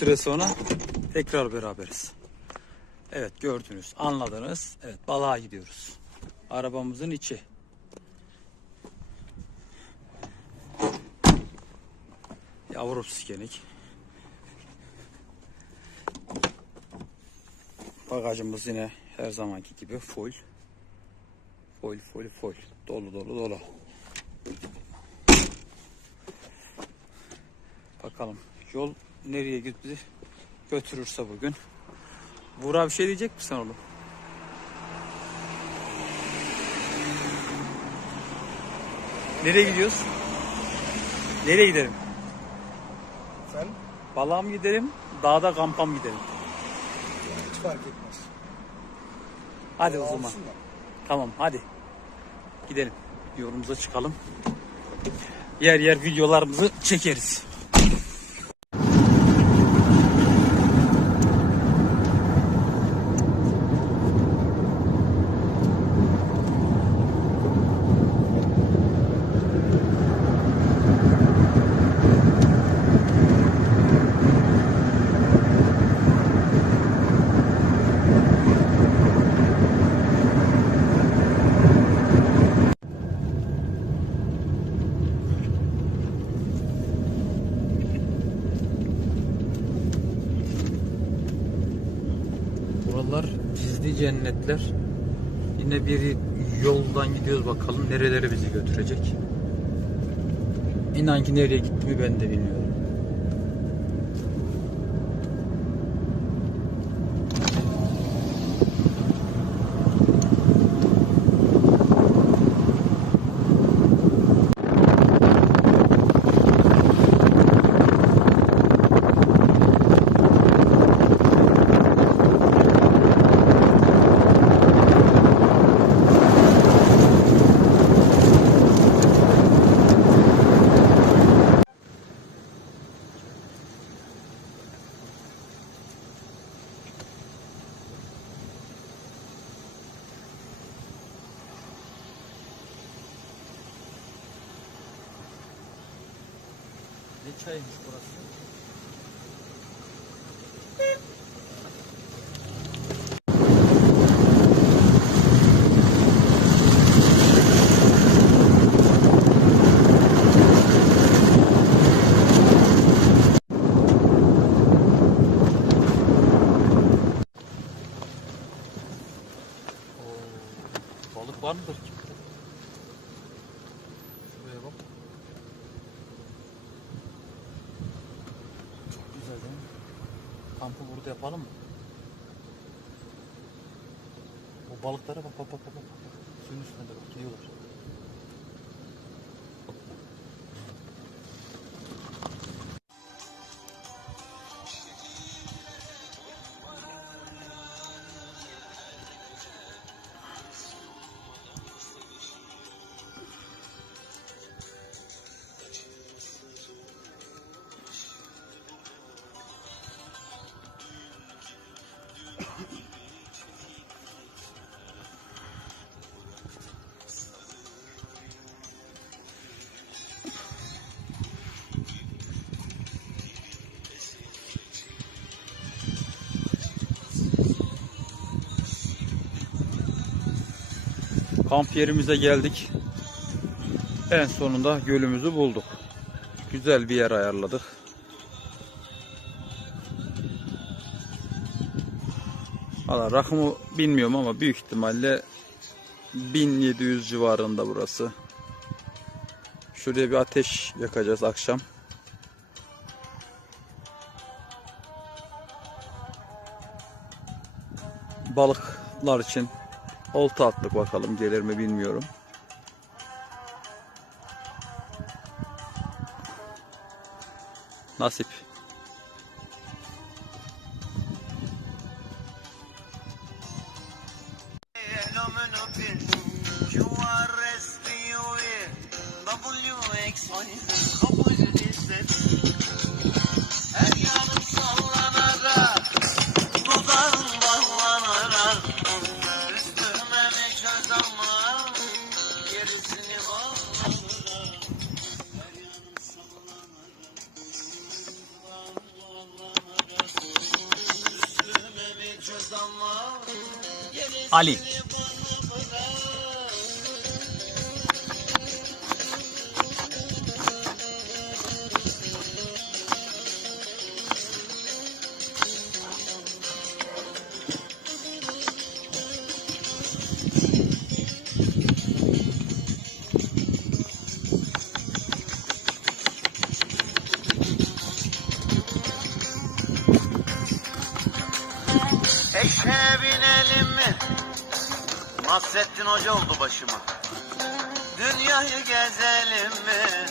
süre sonra tekrar beraberiz. Evet gördünüz, anladınız. Evet balığa gidiyoruz. Arabamızın içi. Yavru sikenik. Bagajımız yine her zamanki gibi full. Full full full. Dolu dolu dolu. Bakalım yol nereye gitti götürürse bugün. Buğra bir şey diyecek misin oğlum? Nereye gidiyoruz? Nereye gidelim? Sen Balığa mı gidelim? Dağda kampa mı gidelim? hiç fark etmez. Hadi o zaman. Alsın da. Tamam hadi. Gidelim. Yolumuza çıkalım. Yer yer videolarımızı çekeriz. Bir yoldan gidiyoruz bakalım nerelere bizi götürecek. İnan ki nereye gittiğimi ben de bilmiyorum. Ne çaymış burası? Oo, Balık var mıdır ki? Şuraya bak. Çok güzel değil mi? Kampı burada yapalım mı? O balıklara bak bak bak bak. Suyun üstünde bak gidiyorlar. Kamp yerimize geldik. En sonunda gölümüzü bulduk. Güzel bir yer ayarladık. Valla rakımı bilmiyorum ama büyük ihtimalle 1700 civarında burası. Şuraya bir ateş yakacağız akşam. Balıklar için olta attık bakalım gelir mi bilmiyorum. Nasip. Her Eşeğe binelim mi? Nasrettin Hoca oldu başıma. Dünyayı gezelim mi?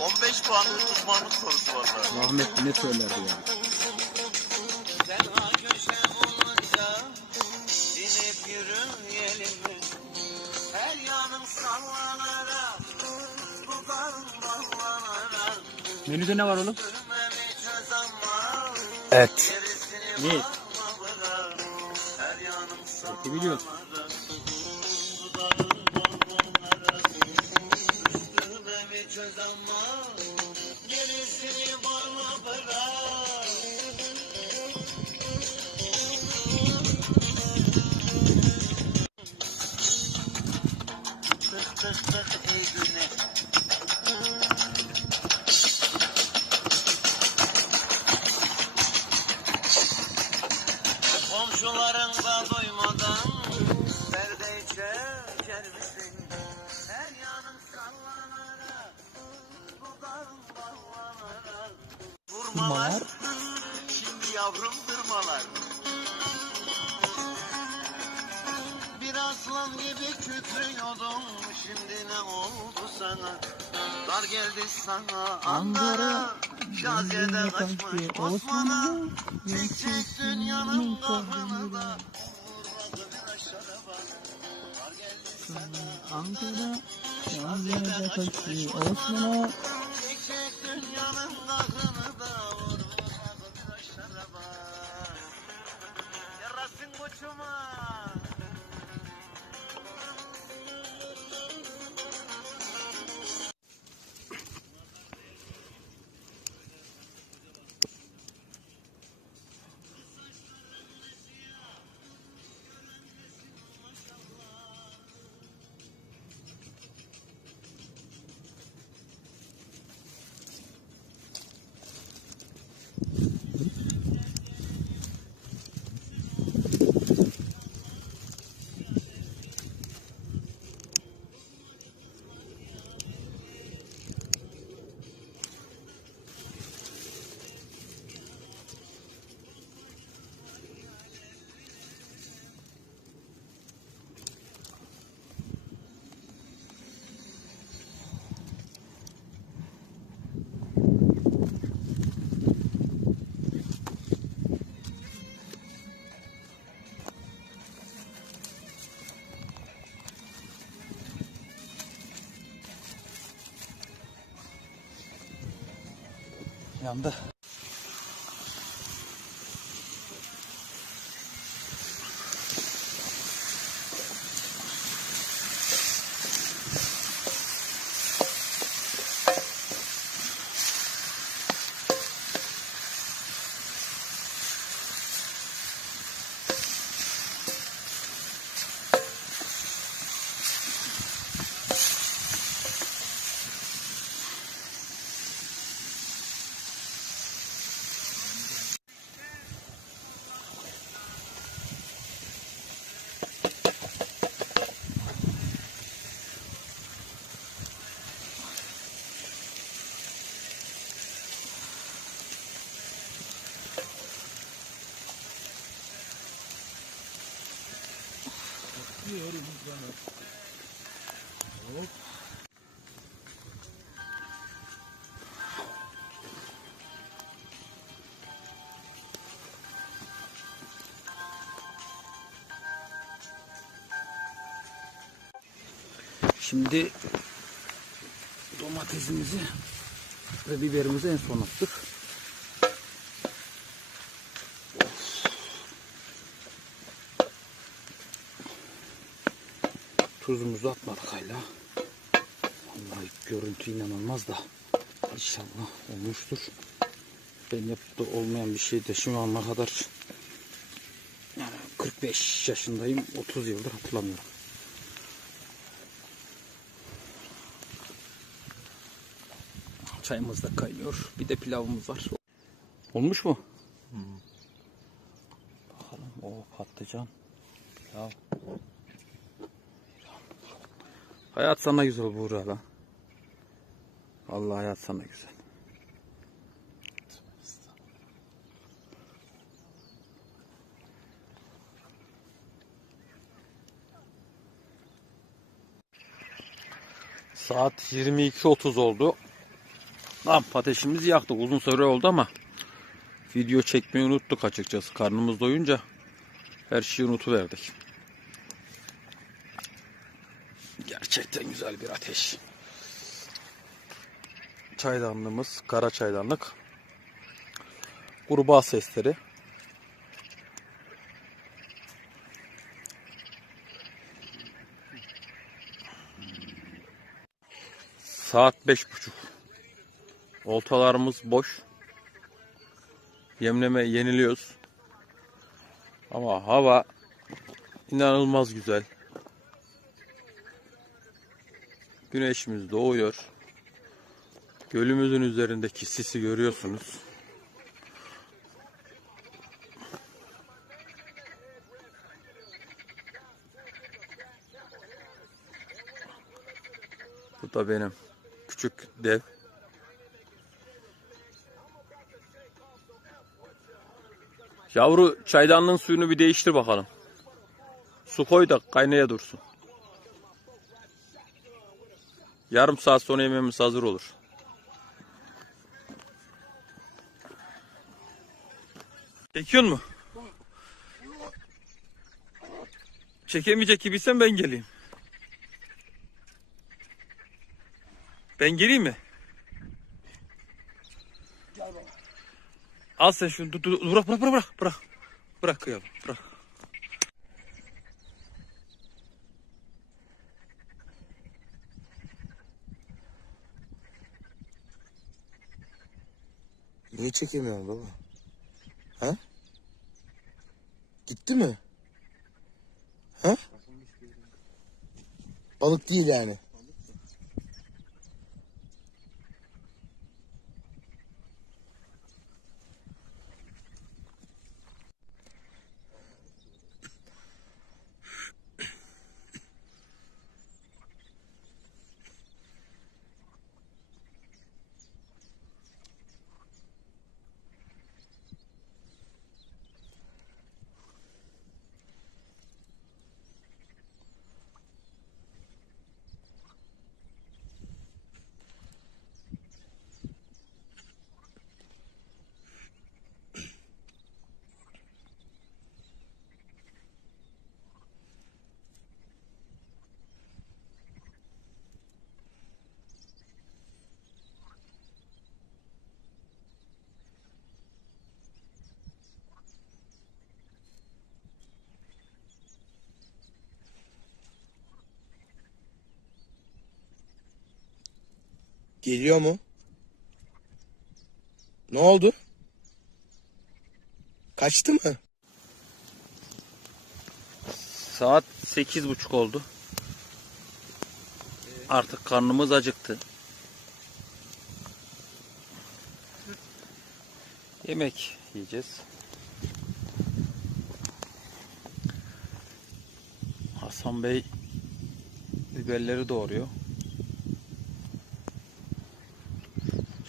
15 puanlık uzmanlık sorusu vallahi. Rahmetli ne söylerdi ya? Tenha köşe bulunca inip yürüyelim mi? Her yanım sallanarak, dudağım ballanarak, Menüde ne var oğlum? sürmemi çözem var. Et. Gerisini Ne? Bana bırak. Tık tık tık ey güneş. Vurmalar Şimdi yavrum durmalar Bir aslan gibi kükrüyordum. Şimdi ne oldu sana? Dar geldi sana. Ankara Şaziye'den kaçmış Osman'a. Çek çek dünyanın kahrını da. Ankara. Şaziye'den kaçmış Osman'a. Çek çek dünyanın kahrını Yandı. Şimdi domatesimizi ve biberimizi en son attık. Tuzumuzu atmadık hala. Vallahi görüntü inanılmaz da inşallah olmuştur. Ben yapıp da olmayan bir şey de şu ana kadar yani 40 45 yaşındayım. 30 yıldır hatırlamıyorum. Çayımız da kaynıyor. Bir de pilavımız var. Olmuş mu? Bakalım. O patlıcan. Pilav. Hayat sana güzel Buğra lan. Vallahi hayat sana güzel. Saat 22.30 oldu. Tam ateşimizi yaktık. Uzun süre oldu ama video çekmeyi unuttuk açıkçası. Karnımız doyunca her şeyi unutuverdik. Gerçekten güzel bir ateş. Çaydanlığımız kara çaydanlık. Kurbağa sesleri. Saat beş buçuk. Oltalarımız boş. Yemleme yeniliyoruz. Ama hava inanılmaz güzel. Güneşimiz doğuyor. Gölümüzün üzerindeki sisi görüyorsunuz. Bu da benim küçük dev. Yavru çaydanlığın suyunu bir değiştir bakalım. Su koy da kaynaya dursun. Yarım saat sonra yemeğimiz hazır olur. Çekiyor mu? Çekemeyecek gibiysen ben geleyim. Ben geleyim mi? Gel baba. Al sen şunu dur, dur, bırak bırak bırak bırak bırak. Kıyalım bırak. Niye çekemiyorsun baba? Ha? Gitti mi? Ha? Balık değil yani. Geliyor mu? Ne oldu? Kaçtı mı? Saat sekiz buçuk oldu. Artık karnımız acıktı. Yemek yiyeceğiz. Hasan Bey biberleri doğruyor.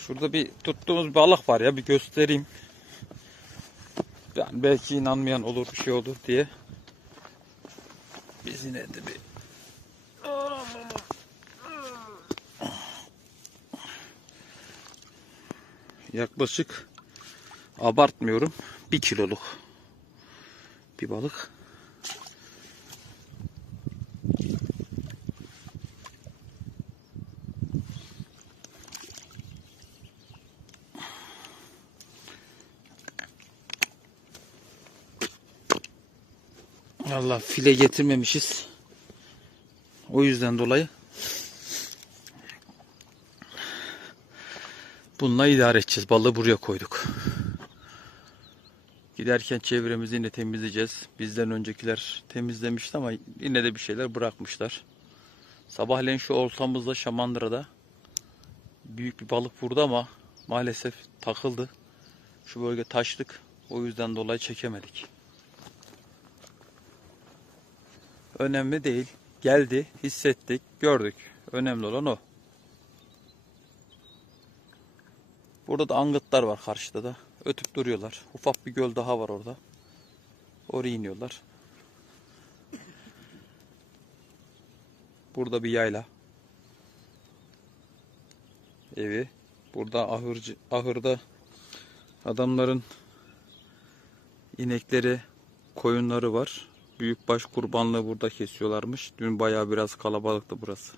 Şurada bir tuttuğumuz balık var ya bir göstereyim. Yani belki inanmayan olur bir şey olur diye. Biz yine de bir yaklaşık abartmıyorum bir kiloluk bir balık. Allah file getirmemişiz. O yüzden dolayı bununla idare edeceğiz. Balığı buraya koyduk. Giderken çevremizi yine temizleyeceğiz. Bizden öncekiler temizlemişti ama yine de bir şeyler bırakmışlar. Sabahleyin şu oltamızda Şamandıra'da büyük bir balık vurdu ama maalesef takıldı. Şu bölge taşlık. O yüzden dolayı çekemedik. Önemli değil. Geldi, hissettik, gördük. Önemli olan o. Burada da angıtlar var karşıda da. Ötüp duruyorlar. Ufak bir göl daha var orada. Oraya iniyorlar. Burada bir yayla. Evi. Burada ahırcı, ahırda adamların inekleri, koyunları var. Büyükbaş kurbanlığı burada kesiyorlarmış. Dün bayağı biraz kalabalıktı burası.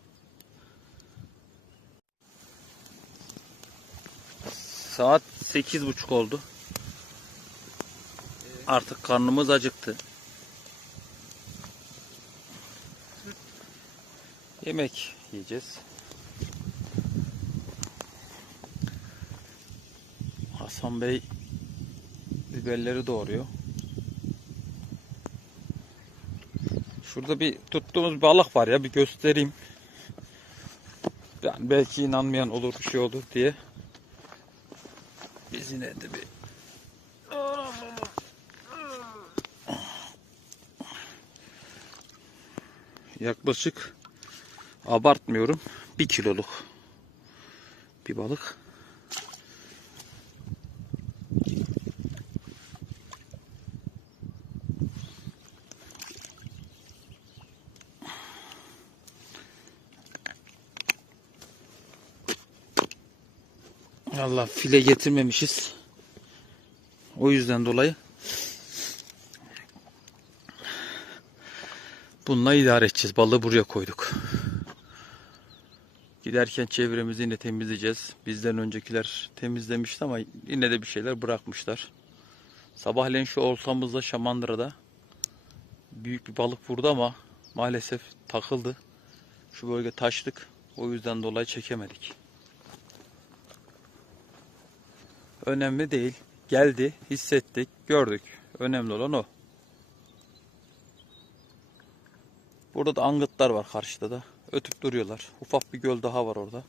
Saat sekiz buçuk oldu. Artık karnımız acıktı. Yemek yiyeceğiz. Hasan Bey biberleri doğruyor. Şurada bir tuttuğumuz balık var ya bir göstereyim. Yani belki inanmayan olur bir şey olur diye. Biz yine de bir yaklaşık abartmıyorum bir kiloluk bir balık. Allah file getirmemişiz. O yüzden dolayı bununla idare edeceğiz. Balığı buraya koyduk. Giderken çevremizi yine temizleyeceğiz. Bizden öncekiler temizlemişti ama yine de bir şeyler bırakmışlar. Sabahleyin şu oltamızda Şamandıra'da büyük bir balık vurdu ama maalesef takıldı. Şu bölge taşlık. O yüzden dolayı çekemedik. Önemli değil. Geldi, hissettik, gördük. Önemli olan o. Burada da angıtlar var karşıda da. Ötüp duruyorlar. Ufak bir göl daha var orada.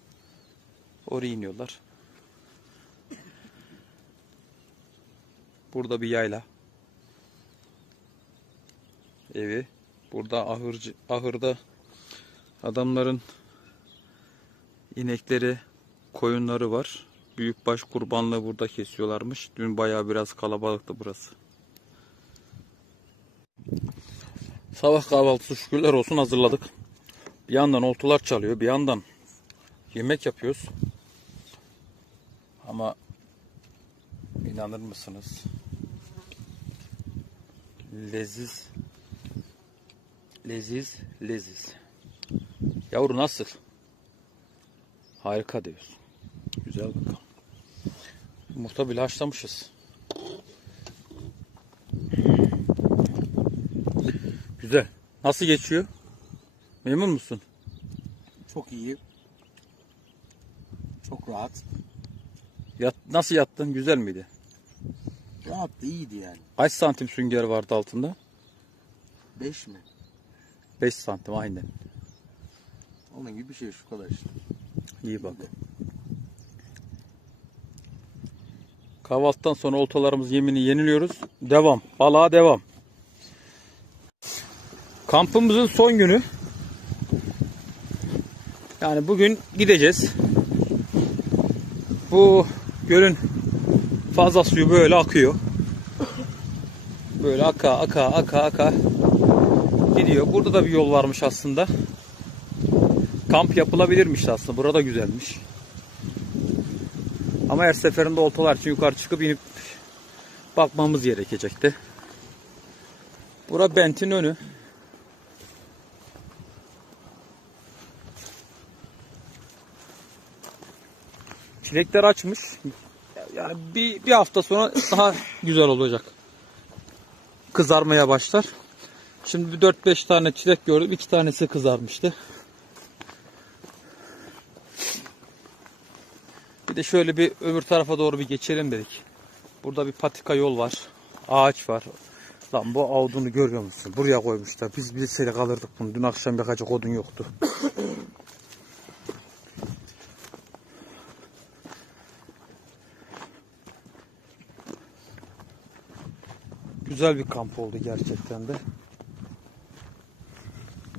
Oraya iniyorlar. Burada bir yayla. Evi. Burada ahırcı, ahırda adamların inekleri, koyunları var. Büyükbaş kurbanlığı burada kesiyorlarmış. Dün bayağı biraz kalabalıktı burası. Sabah kahvaltısı şükürler olsun hazırladık. Bir yandan oltular çalıyor, bir yandan yemek yapıyoruz. Ama inanır mısınız? Leziz. Leziz, leziz. Yavru nasıl? Harika diyorsun. Güzel bakalım. Yumurta bile haşlamışız. Güzel. Nasıl geçiyor? Memnun musun? Çok iyi. Çok rahat. Yat, nasıl yattın? Güzel miydi? Rahat da iyiydi yani. Kaç santim sünger vardı altında? 5 mi? 5 santim aynen. Onun gibi bir şey şu kadar işte. İyi bak. Kahvaltıdan sonra oltalarımız yemini yeniliyoruz. Devam. Balığa devam. Kampımızın son günü. Yani bugün gideceğiz. Bu gölün fazla suyu böyle akıyor. Böyle aka aka aka aka gidiyor. Burada da bir yol varmış aslında. Kamp yapılabilirmiş aslında. Burada güzelmiş. Ama her seferinde oltalar için yukarı çıkıp inip bakmamız gerekecekti. Bura Bent'in önü. Çilekler açmış. Yani bir, bir hafta sonra daha güzel olacak. Kızarmaya başlar. Şimdi bir 4-5 tane çilek gördüm. 2 tanesi kızarmıştı. Bir de şöyle bir öbür tarafa doğru bir geçelim dedik. Burada bir patika yol var. ağaç var. Lan bu avdunu görüyor musun? Buraya koymuşlar. Biz bir sene kalırdık bunu. Dün akşam yakacak odun yoktu. Güzel bir kamp oldu gerçekten de.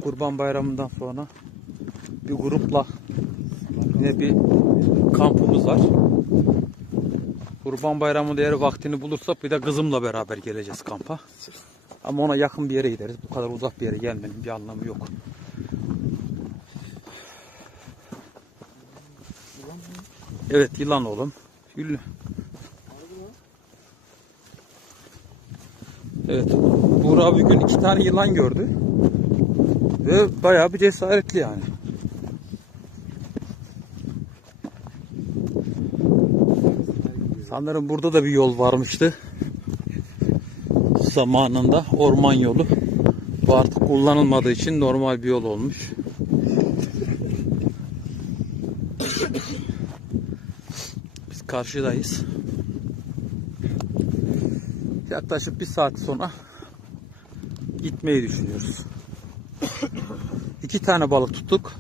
Kurban Bayramı'ndan sonra bir grupla yine bir kampımız var. Kurban Bayramı'nda eğer vaktini bulursak bir de kızımla beraber geleceğiz kampa. Ama ona yakın bir yere gideriz. Bu kadar uzak bir yere gelmenin bir anlamı yok. Evet yılan oğlum. Yürü. Evet. Buğra bir gün iki tane yılan gördü. Ve bayağı bir cesaretli yani. Sanırım burada da bir yol varmıştı. Zamanında orman yolu. Bu artık kullanılmadığı için normal bir yol olmuş. Biz karşıdayız. Yaklaşık bir saat sonra gitmeyi düşünüyoruz. İki tane balık tuttuk.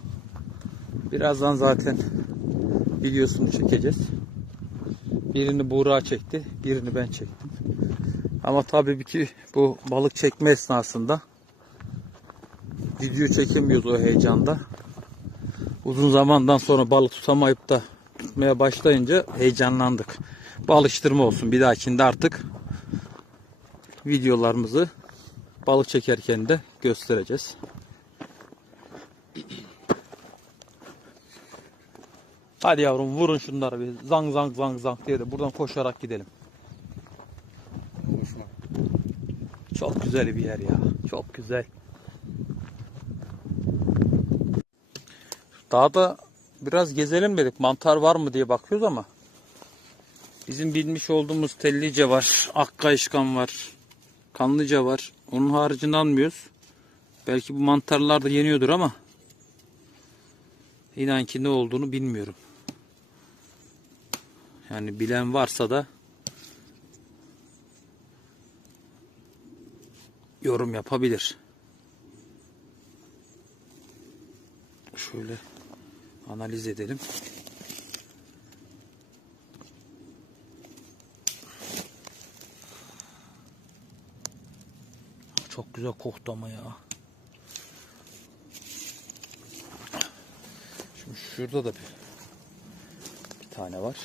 Birazdan zaten videosunu çekeceğiz. Birini Buğra çekti, birini ben çektim. Ama tabii ki bu balık çekme esnasında video çekemiyoruz o heyecanda. Uzun zamandan sonra balık tutamayıp da tutmaya başlayınca heyecanlandık. Bu alıştırma olsun. Bir dahakinde artık videolarımızı balık çekerken de göstereceğiz. Hadi yavrum vurun şunları bir zang zang zang zang diye de buradan koşarak gidelim. Konuşma. Çok güzel bir yer ya. Çok güzel. Dağda biraz gezelim dedik. Mantar var mı diye bakıyoruz ama bizim bilmiş olduğumuz tellice var, akkayışkan var, kanlıca var. Onun haricinde almıyoruz. Belki bu mantarlar da yeniyordur ama inan ki ne olduğunu bilmiyorum. Yani bilen varsa da yorum yapabilir. Şöyle analiz edelim. Çok güzel koktu ama ya. Şimdi şurada da bir, bir tane var.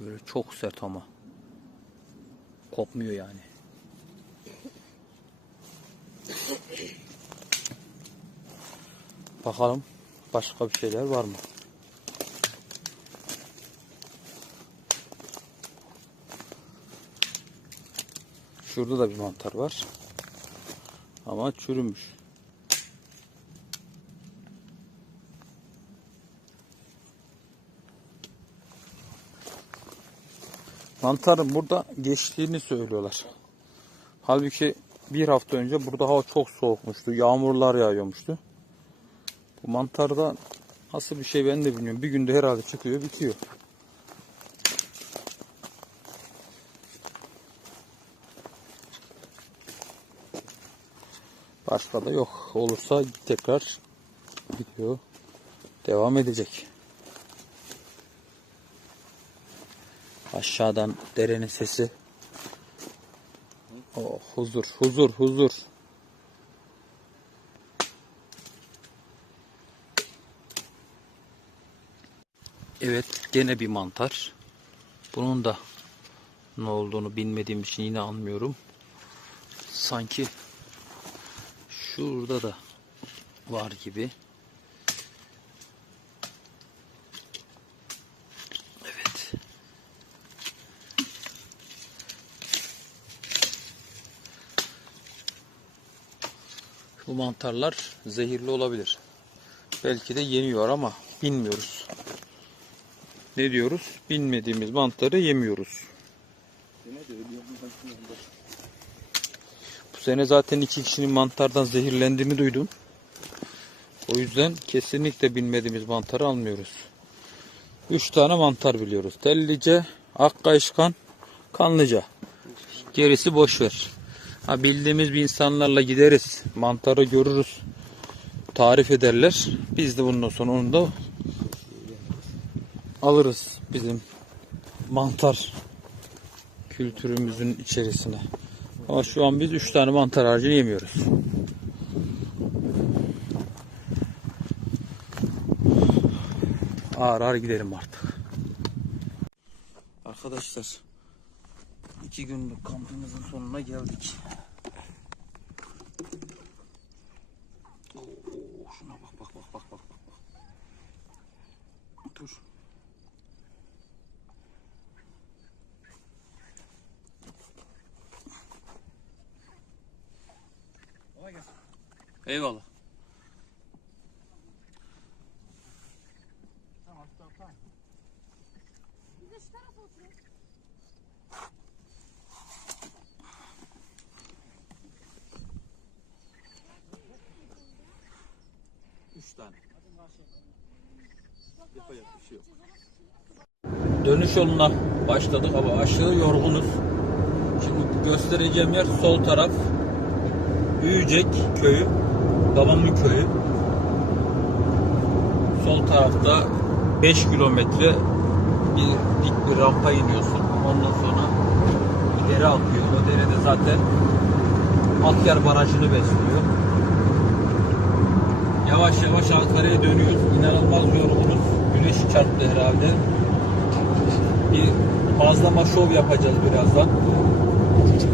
Böyle çok sert ama. Kopmuyor yani. Bakalım başka bir şeyler var mı? Şurada da bir mantar var. Ama çürümüş. Mantarın burada geçtiğini söylüyorlar. Halbuki bir hafta önce burada hava çok soğukmuştu. Yağmurlar yağıyormuştu. Bu mantarda nasıl bir şey ben de bilmiyorum. Bir günde herhalde çıkıyor bitiyor. Başka da yok. Olursa tekrar video devam edecek. Aşağıdan derenin sesi. Oh, huzur, huzur, huzur. Evet, gene bir mantar. Bunun da ne olduğunu bilmediğim için yine anlıyorum. Sanki şurada da var gibi. Bu mantarlar zehirli olabilir. Belki de yeniyor ama bilmiyoruz. Ne diyoruz? Bilmediğimiz mantarı yemiyoruz. Bu sene zaten iki kişinin mantardan zehirlendiğini duydum. O yüzden kesinlikle bilmediğimiz mantarı almıyoruz. Üç tane mantar biliyoruz. Tellice, akkayışkan, Kanlıca. Gerisi boş ver. Ha bildiğimiz bir insanlarla gideriz. Mantarı görürüz. Tarif ederler. Biz de bundan sonra onu da alırız bizim mantar kültürümüzün içerisine. Ama şu an biz 3 tane mantar harcını yemiyoruz. Ağır ağır gidelim artık. Arkadaşlar iki günlük kampımızın sonuna geldik. Oo, şuna bak bak bak bak bak bak. Dur. Eyvallah. Dönüş yoluna başladık ama aşırı yorgunuz. Şimdi göstereceğim yer sol taraf. Büyücek köyü. Babamın köyü. Sol tarafta 5 kilometre bir dik bir rampa iniyorsun. Ondan sonra bir dere akıyor. O derede zaten Akyar Barajı'nı besliyor. Yavaş yavaş Ankara'ya dönüyoruz. İnanılmaz yorgunuz. Güneş çarptı herhalde. Bir bazlama şov yapacağız birazdan.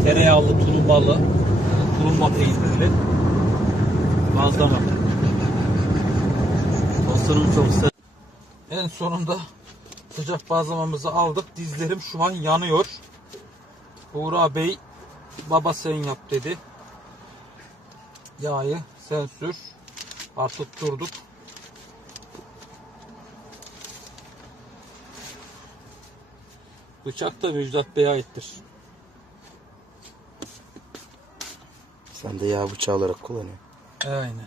Tereyağlı, tulumbalı, tulumba peynirli bazlama. Tosunum çok sıcak. En sonunda sıcak bazlamamızı aldık. Dizlerim şu an yanıyor. Buğra Bey baba sen yap dedi. Yağı sen sür. Artık durduk. Bıçak da Müjdat Bey'e aittir. Sen de yağ bıçağı olarak kullanıyorsun. Aynen.